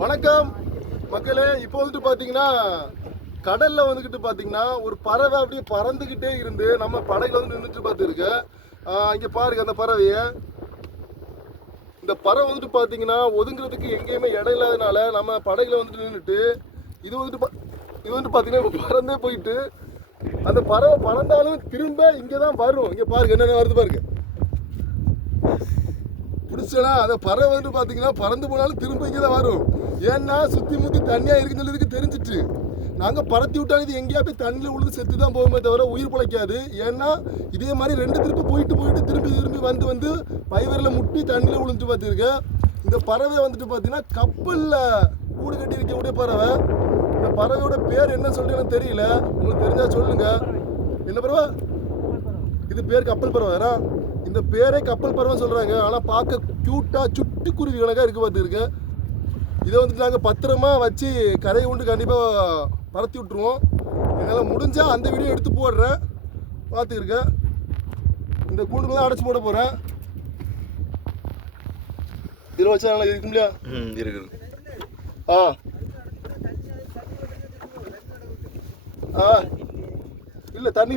வணக்கம் மக்களே. இப்போ வந்துட்டு பார்த்தீங்கன்னா கடல்ல வந்துக்கிட்டு பார்த்தீங்கன்னா ஒரு பறவை அப்படியே பறந்துக்கிட்டே இருந்து நம்ம படகுல வந்து நின்றுட்டு பார்த்துருக்கு. இங்கே பாருங்க அந்த பறவையை. இந்த பறவை வந்துட்டு பார்த்தீங்கன்னா ஒதுங்குறதுக்கு எங்கேயுமே இடம் இல்லாதனால நம்ம படகுல வந்துட்டு நின்றுட்டு இது வந்துட்டு பார்த்தீங்கன்னா பறந்தே போயிட்டு அந்த பறவை பறந்தாலும் திரும்ப இங்கே தான் வரும். இங்கே பாருங்க என்னென்ன வருது பாருங்க. பிடிச்சனா அந்த பறவை வந்துட்டு பார்த்தீங்கன்னா பறந்து போனாலும் திரும்ப இங்கே தான் வரும். ஏன்னா சுற்றி முற்றி தண்ணியாக இருக்குன்னு சொல்லிதுக்கு தெரிஞ்சிட்டு நாங்கள் பறத்தி விட்டாலும் இது எங்கேயா போய் தண்ணியில் உழுது செத்து தான் போகுமே தவிர உயிர் பிழைக்காது. ஏன்னா இதே மாதிரி 2 திருப்பி போயிட்டு திரும்பி வந்து பைவரில் முட்டி தண்ணியில் விழுந்துட்டு பார்த்துருக்கேன். இந்த பறவை வந்துட்டு பார்த்தீங்கன்னா கப்பலில் கூடு கட்டி இருக்கக்கூடிய பறவை. இந்த பறவையோட பேர் என்ன சொல்லிட்டு எனக்கு தெரியல, உங்களுக்கு தெரிஞ்சா சொல்லுங்க. என்ன பறவை இது? பேர் கப்பல் பறவை. இந்த பேரே கப்பல் பறவை சொல்கிறாங்க. ஆனால் பார்க்க க்யூட்டாக சுட்டி குருவி கணக்காக இருக்குது பார்த்துருக்கு. இதை வந்துட்டு நாங்கள் பத்திரமா வச்சு கரையை கொண்டு கண்டிப்பாக பறத்தி விட்டுருவோம். என்னால் முடிஞ்சால் அந்த வீடியோ எடுத்து போடுறேன், பார்த்துருக்கேன். இந்த கூண்டுக்குள்ள தான் அடைச்சி போட போகிறேன். இதில் வச்சா நல்லா இருக்கு இல்லையா? இருக்குது. இல்லை தண்ணி